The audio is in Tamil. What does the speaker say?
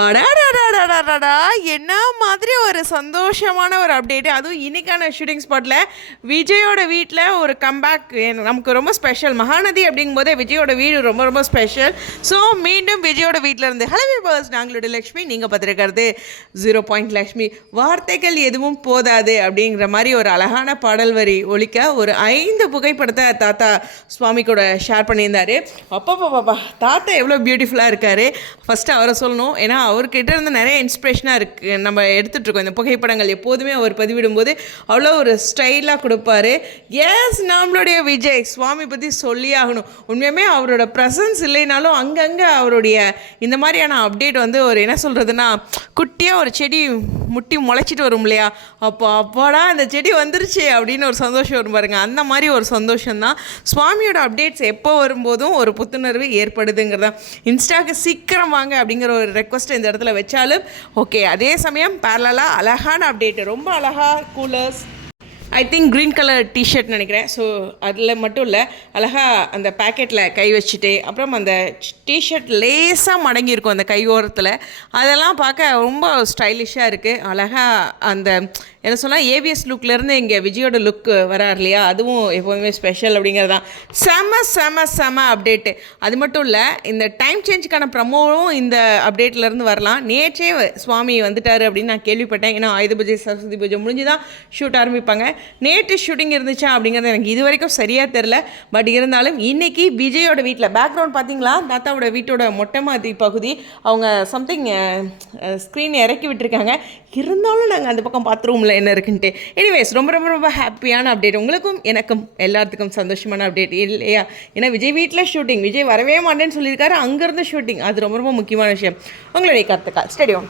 அடாடாடாடாடாடா என்ன மாதிரி ஒரு சந்தோஷமான ஒரு அப்டேட் அதுவும் இன்னைக்கான ஷூட்டிங் ஸ்பாட்டில் விஜயோட வீட்டில் ஒரு கம்பேக் நமக்கு ரொம்ப ஸ்பெஷல் மகாநதி அப்படிங்கும் போதே விஜயோட வீடு ரொம்ப ரொம்ப ஸ்பெஷல் ஸோ மீண்டும் விஜயோட வீட்டில் இருந்து ஹலோ பர்ஸ் நாங்களோட லக்ஷ்மி. நீங்கள் பார்த்துருக்கிறது ஜீரோ பாயிண்ட் லக்ஷ்மி. வார்த்தைகள் எதுவும் போதாது அப்படிங்கிற மாதிரி ஒரு அழகான பாடல் வரி ஒலிக்க ஒரு ஐந்து புகைப்படத்தை தாத்தா சுவாமி கூட ஷேர் பண்ணியிருந்தார். அப்பா பாப்பா தாத்தா எவ்வளோ பியூட்டிஃபுல்லாக இருக்காரு. ஃபஸ்ட்டு அவரை சொல்லணும். ஏன்னா அவர்கிட்ட இருந்து நிறைய இன்ஸ்பிரேஷனாக இருக்குது நம்ம எடுத்துகிட்டு இருக்கோம். இந்த புகைப்படங்கள் எப்போதுமே அவர் பதிவிடும்போது அவ்வளோ ஒரு ஸ்டைலாக கொடுப்பாரு. எஸ் நம்மளுடைய விஜய் சுவாமி பற்றி சொல்லி ஆகணும். உண்மையுமே அவரோட ப்ரெசன்ஸ் இல்லைனாலும் அங்கங்கே அவருடைய இந்த மாதிரியான அப்டேட் வந்து ஒரு என்ன சொல்கிறதுனா குட்டியாக ஒரு செடி முட்டி முளைச்சிட்டு வரும் இல்லையா? அப்போ அப்பாடா அந்த செடி வந்துருச்சு அப்படின்னு ஒரு சந்தோஷம் வரும் பாருங்க. அந்த மாதிரி ஒரு சந்தோஷம் தான் சுவாமியோட அப்டேட்ஸ் எப்போ வரும்போதும் ஒரு புத்துணர்வு ஏற்படுதுங்கிறதா. இன்ஸ்டாக்கு சீக்கிரம் வாங்க அப்படிங்கிற ஒரு ரெக்வஸ்ட் இந்த இடத்துல வச்சாலும் ஓகே அதே சமயம் பேரலாக அழகான அப்டேட் ரொம்ப அழகாக coolers I think green colour T shirt நினைக்கிறேன். ஸோ அதில் மட்டும் இல்லை அழகாக அந்த பேக்கெட்டில் கை வச்சுட்டு அப்புறம் அந்த டிஷர்ட் லேசாக மடங்கியிருக்கும் அந்த கை ஓரத்தில் அதெல்லாம் பார்க்க ரொம்ப ஸ்டைலிஷாக இருக்குது அழகாக அந்த என்ன சொன்னால் ஏவிஎஸ் லுக்லேருந்து இங்கே விஜயோட லுக் வரார் இல்லையா? அதுவும் எப்போதுமே ஸ்பெஷல் அப்படிங்கிறது தான். செம செம செம அப்டேட்டு அது மட்டும் இல்லை இந்த டைம் சேஞ்சுக்கான ப்ரமோவும் இந்த அப்டேட்லேருந்து வரலாம். நேற்றே சுவாமி வந்துட்டார் அப்படின்னு நான் கேள்விப்பட்டேன். ஏன்னா ஆயுத பூஜை சரஸ்வதி பூஜை முடிஞ்சு தான் ஷூட் ஆரம்பிப்பாங்க. நேற்று ஷூட்டிங் இருந்துச்சா அப்படிங்கிறது எனக்கு இது வரைக்கும் சரியாக தெரில பட் இருந்தாலும் இன்னைக்கு விஜயோட வீட்டில் பேக்ரவுண்ட் பார்த்தீங்களா தாத்தாவோட வீட்டோட மொட்டை மாதி பகுதி. அவங்க சம்திங் ஸ்க்ரீன் இறக்கி விட்டுருக்காங்க. இருந்தாலும் நாங்கள் அந்த பக்கம் பார்த்துருவோம்ல என்ன இருக்குன்ட்டு. எனிவேஸ் ரொம்ப ரொம்ப ரொம்ப ஹாப்பியான அப்டேட் உங்களுக்கும் எனக்கும் எல்லாத்துக்கும் சந்தோஷமான அப்டேட் இல்லையா? ஏன்னா விஜய் வீட்டில் ஷூட்டிங் விஜய் வரவே மாட்டேன்னு சொல்லியிருக்காரு அங்கேருந்து ஷூட்டிங் அது ரொம்ப ரொம்ப முக்கியமான விஷயம். உங்களுடைய கருத்துக்கள். ஸ்டேடியம்